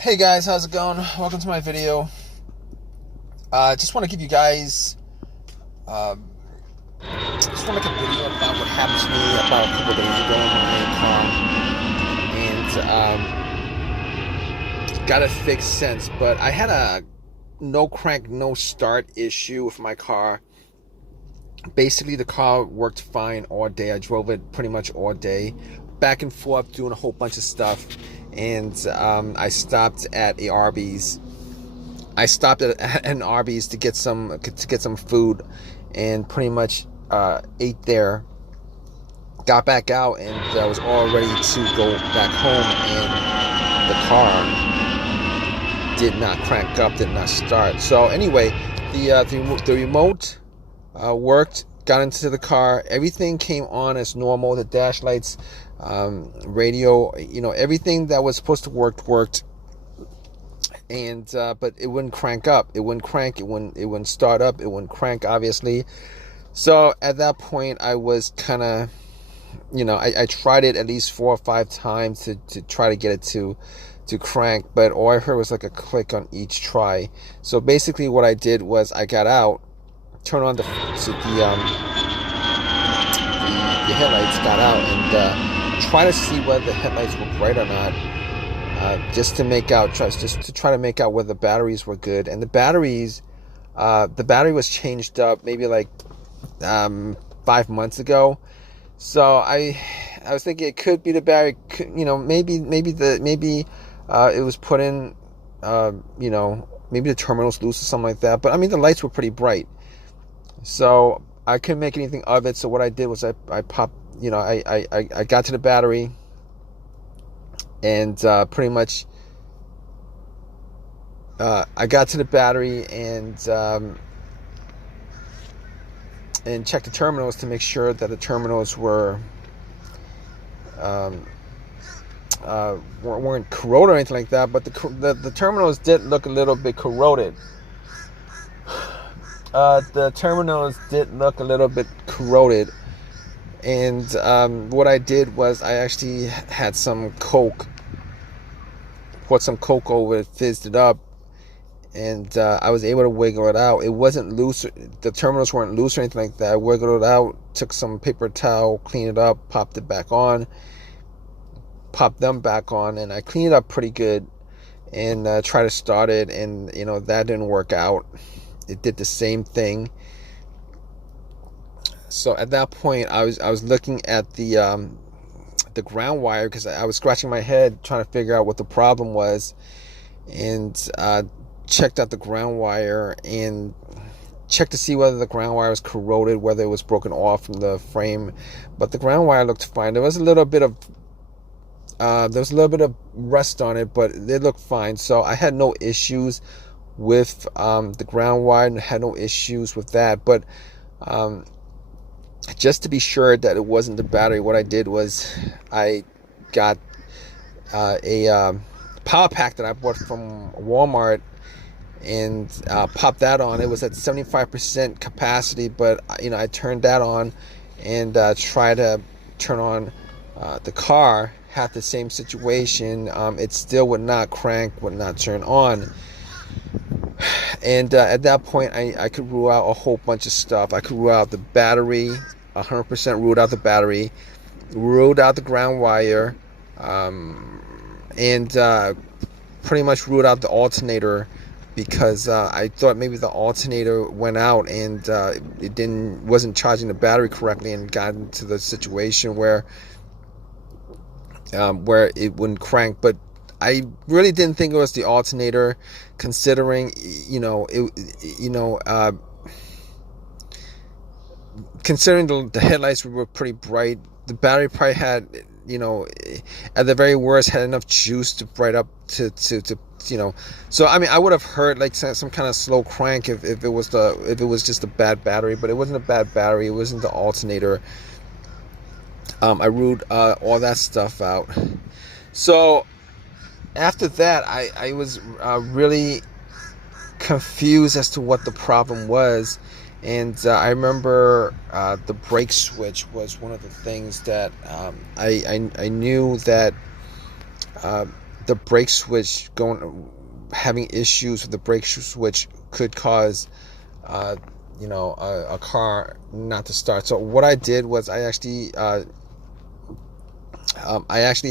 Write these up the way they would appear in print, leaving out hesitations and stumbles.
Hey guys, how's it going? Welcome to my video. Just want to give you guys, um, just want to make a video about what happened to me about a couple days ago in my car, and got it fixed since. But I had a no crank, no start issue with my car. Basically, the car worked fine all day. I drove it pretty much all day, back and forth, doing a whole bunch of stuff, and I stopped at a Arby's. I stopped at an Arby's to get some food, and pretty much ate there. Got back out, and I was all ready to go back home, and the car did not crank up, did not start. So anyway, the remote worked. Got into the car. Everything came on as normal. The dash lights, radio, everything that was supposed to worked. And but it wouldn't crank up. It wouldn't crank. It wouldn't start up. It wouldn't crank, obviously. So at that point, I was kind of, I tried it at least 4 or 5 times to try to get it to crank, but all I heard was like a click on each try. So basically, what I did was I got out, turned on the headlights, got out, and try to see whether the headlights were bright or not. Just to try to make out whether the batteries were good. And the battery was changed up maybe like 5 months ago. So I was thinking it could be the battery. Maybe it was put in. Maybe the terminal's loose or something like that. But I mean, the lights were pretty bright, so I couldn't make anything of it. So what I did was I popped. I got to the battery. And pretty much, I got to the battery and checked the terminals to make sure that the terminals weren't corroded or anything like that. But the terminals did look a little bit corroded. And what I did was I actually had some Coke, poured some Coke over it, fizzed it up, and I was able to wiggle it out. It wasn't loose. The terminals weren't loose or anything like that. I wiggled it out, took some paper towel, cleaned it up, popped them back on, and I cleaned it up pretty good, and tried to start it, and that didn't work out. It did the same thing. So at that point, I was looking at the ground wire, because I was scratching my head trying to figure out what the problem was, and checked out the ground wire and checked to see whether the ground wire was corroded, whether it was broken off from the frame. But the ground wire looked fine. There was a little bit of rust on it, but it looked fine. So I had no issues with the ground wire, and had no issues with that. But just to be sure that it wasn't the battery, what I did was I got a power pack that I bought from Walmart, and popped that on. It was at 75% capacity, but I turned that on and tried to turn on the car. Had the same situation. It still would not crank, would not turn on. And at that point, I could rule out a whole bunch of stuff. I could rule out the battery, 100% ruled out the battery, ruled out the ground wire, and pretty much ruled out the alternator, because I thought maybe the alternator went out and it wasn't charging the battery correctly, and got into the situation where it wouldn't crank. But I really didn't think it was the alternator, considering considering the headlights were pretty bright. The battery probably had, at the very worst, had enough juice to bright up to. So I mean, I would have heard like some kind of slow crank if it was just a bad battery, but it wasn't a bad battery. It wasn't the alternator. I ruled all that stuff out. So after that, I was really confused as to what the problem was. And I remember the brake switch was one of the things that I knew that the brake switch having issues with the brake switch could cause a car not to start. So what I did was I actually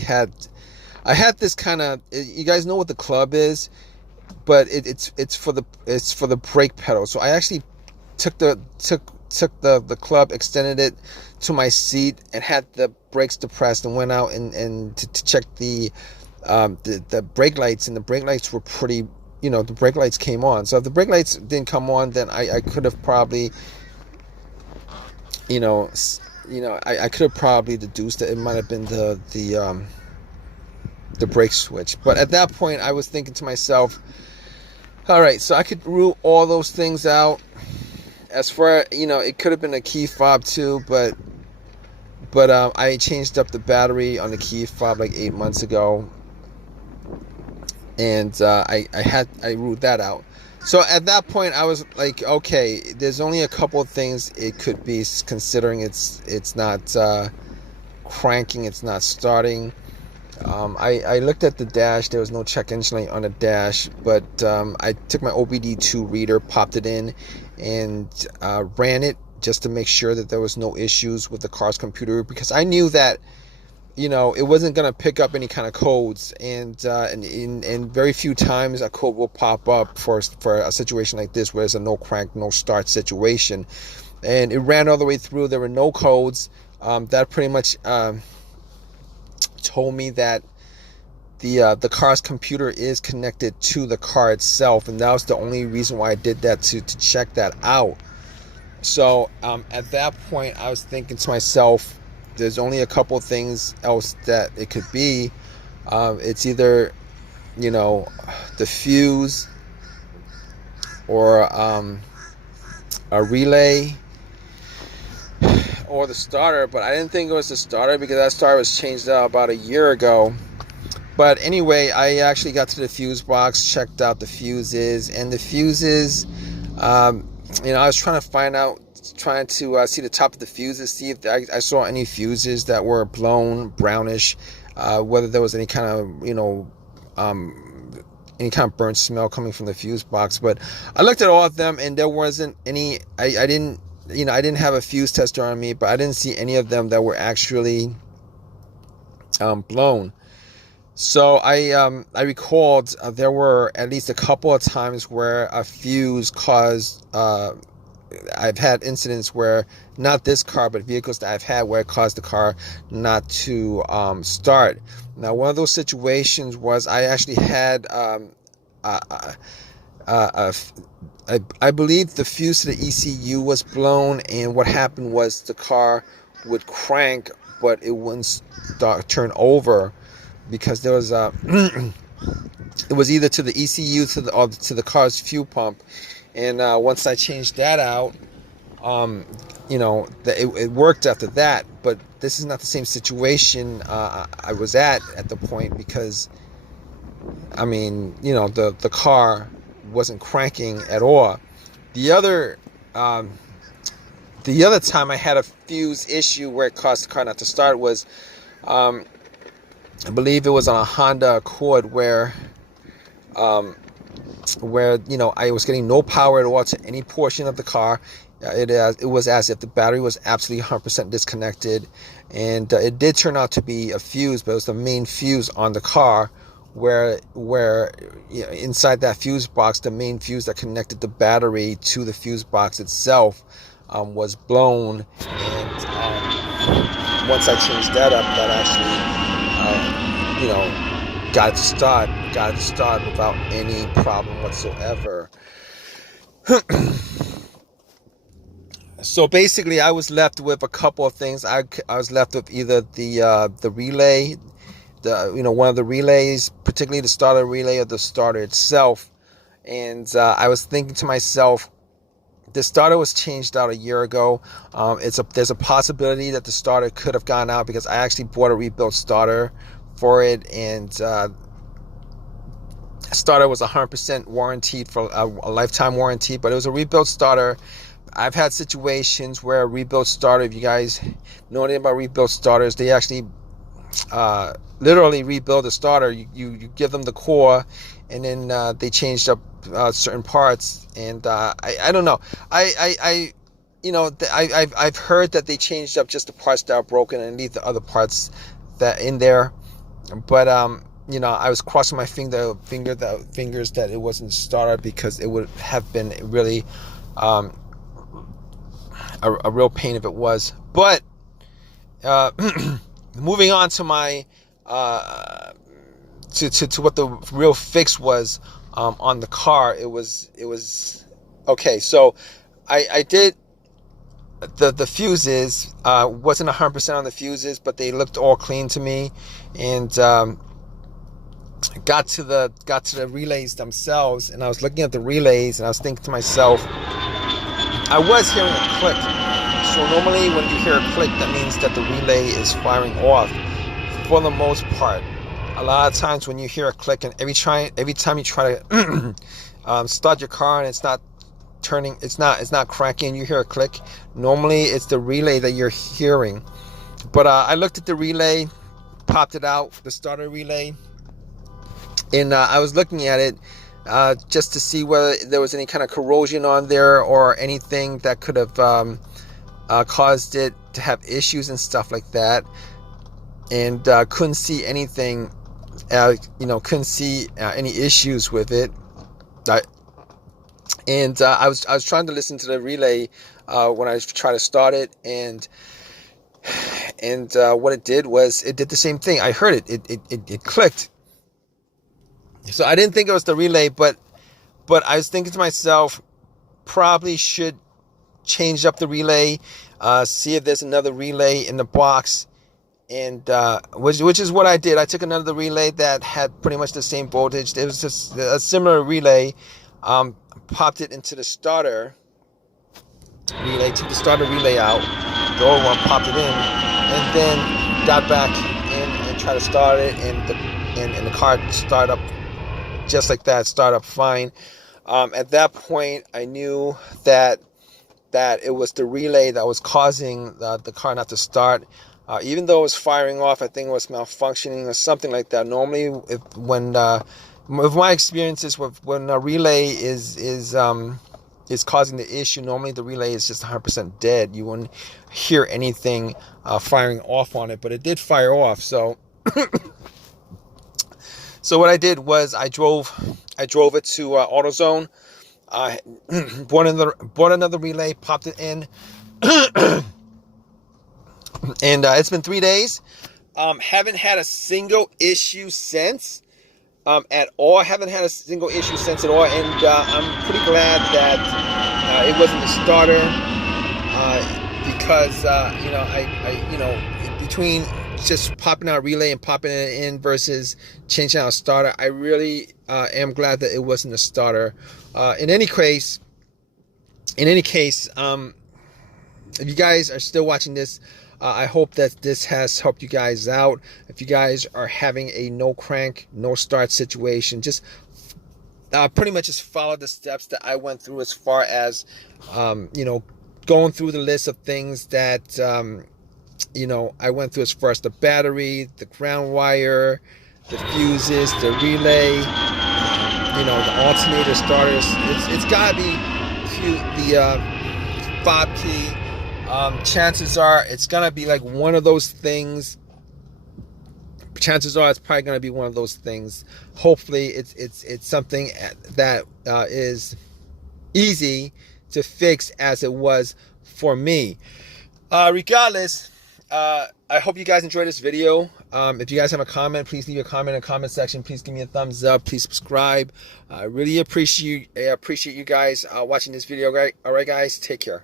had this kind of, you guys know what the club is, but it's for the brake pedal. So I actually took the club, extended it to my seat, and had the brakes depressed, and went out and to check the brake lights, and the brake lights were pretty, the brake lights came on. So if the brake lights didn't come on, then I could have probably, I could have probably deduced that it might have been the brake switch. But at that point, I was thinking to myself, all right, so I could rule all those things out. As far, it could have been a key fob too, but I changed up the battery on the key fob like 8 months ago, and I ruled that out. So at that point, I was like, okay, there's only a couple of things it could be, considering it's not cranking, it's not starting. I looked at the dash. There was no check engine light on the dash, but I took my OBD2 reader, popped it in, and ran it just to make sure that there was no issues with the car's computer, because I knew that it wasn't going to pick up any kind of codes, and very few times a code will pop up for a situation like this where it's a no crank, no start situation. And it ran all the way through. There were no codes. That pretty much told me that the car's computer is connected to the car itself, and that was the only reason why I did that, to check that out. So at that point, I was thinking to myself, there's only a couple things else that it could be. It's either the fuse, or a relay, or the starter. But I didn't think it was the starter, because that starter was changed out about a year ago. But anyway, I actually got to the fuse box, checked out the fuses, and the fuses, I was trying to see the top of the fuses, see if I saw any fuses that were blown, brownish, whether there was any kind of burnt smell coming from the fuse box. But I looked at all of them, and there wasn't any. I didn't have a fuse tester on me, but I didn't see any of them that were actually blown. So I recalled there were at least a couple of times where a fuse caused. I've had incidents where, not this car, but vehicles that I've had, where it caused the car not to start. Now, one of those situations was I actually had I believe the fuse to the ECU was blown, and what happened was the car would crank, but it wouldn't turn over, because there was it was either to the ECU or to the car's fuel pump. And once I changed that out, it worked after that. But this is not the same situation I was at the point, because the car wasn't cranking at all. The other time I had a fuse issue where it caused the car not to start was, I believe it was on a Honda Accord, where I was getting no power at all to any portion of the car. It was as if the battery was absolutely 100% disconnected, and it did turn out to be a fuse, but it was the main fuse on the car, where inside that fuse box, the main fuse that connected the battery to the fuse box itself was blown. And once I changed that up, that actually got it to start without any problem whatsoever. So basically, I was left with a couple of things. I was left with either the relay, one of the relays, particularly the starter relay, or the starter itself. And I was thinking to myself, the starter was changed out a year ago. There's a possibility that the starter could have gone out, because I actually bought a rebuilt starter for it, and starter was 100% warranted for a lifetime warranty, but it was a rebuilt starter. I've had situations where a rebuilt starter, if you guys know anything about rebuilt starters, they actually literally rebuild the starter. You give them the core, and then they changed up certain parts. And I don't know. I I've heard that they changed up just the parts that are broken and leave the other parts that in there. But I was crossing my fingers that it wasn't starter, because it would have been really a real pain if it was. But moving on to my to what the real fix was on the car. It was okay. So I did the fuses. Wasn't 100% on the fuses, but they looked all clean to me. And got to the relays themselves, and I was looking at the relays, and I was thinking to myself, I was hearing a click. So normally when you hear a click, that means that the relay is firing off. For the most part, a lot of times when you hear a click, and every time you try to start your car and it's not turning, it's not cranking, you hear a click, normally it's the relay that you're hearing. But I looked at the relay, popped it out, the starter relay, and I was looking at it just to see whether there was any kind of corrosion on there or anything that could have caused it to have issues and stuff like that. And couldn't see anything, couldn't see any issues with it. And I was trying to listen to the relay when I tried to start it, and what it did was it did the same thing. I heard it. It clicked. So I didn't think it was the relay, but I was thinking to myself, probably should change up the relay, see if there's another relay in the box, and which is what I did. I took another relay that had pretty much the same voltage. It was just a similar relay. Popped it into the starter relay, took the starter relay out, the old one, popped it in, and then got back in and tried to start it, and the car started up just like that, start up fine. At that point, I knew that it was the relay that was causing the car not to start. Even though it was firing off, I think it was malfunctioning or something like that. Normally, with my experiences, when a relay is causing the issue, normally the relay is just 100% dead. You wouldn't hear anything firing off on it, but it did fire off. So so what I did was I drove it to AutoZone. Bought another relay, popped it in, and it's been 3 days. Haven't had a single issue since. At all. Haven't had a single issue since at all, and I'm pretty glad that it wasn't the starter, because between just popping out a relay and popping it in versus changing out a starter, I really am glad that it wasn't a starter. In any case, if you guys are still watching this, I hope that this has helped you guys out. If you guys are having a no crank, no start situation, just pretty much just follow the steps that I went through, as far as going through the list of things that I went through, as far as the battery, the ground wire, the fuses, the relay, the alternator starters. It's gotta be the fob key. Chances are it's gonna be like one of those things. Chances are it's probably gonna be one of those things. Hopefully it's something that is easy to fix, as it was for me. Regardless, I hope you guys enjoyed this video. If you guys have a comment, please leave a comment in the comment section. Please give me a thumbs up. Please subscribe. I really appreciate you guys watching this video. All right, guys, take care.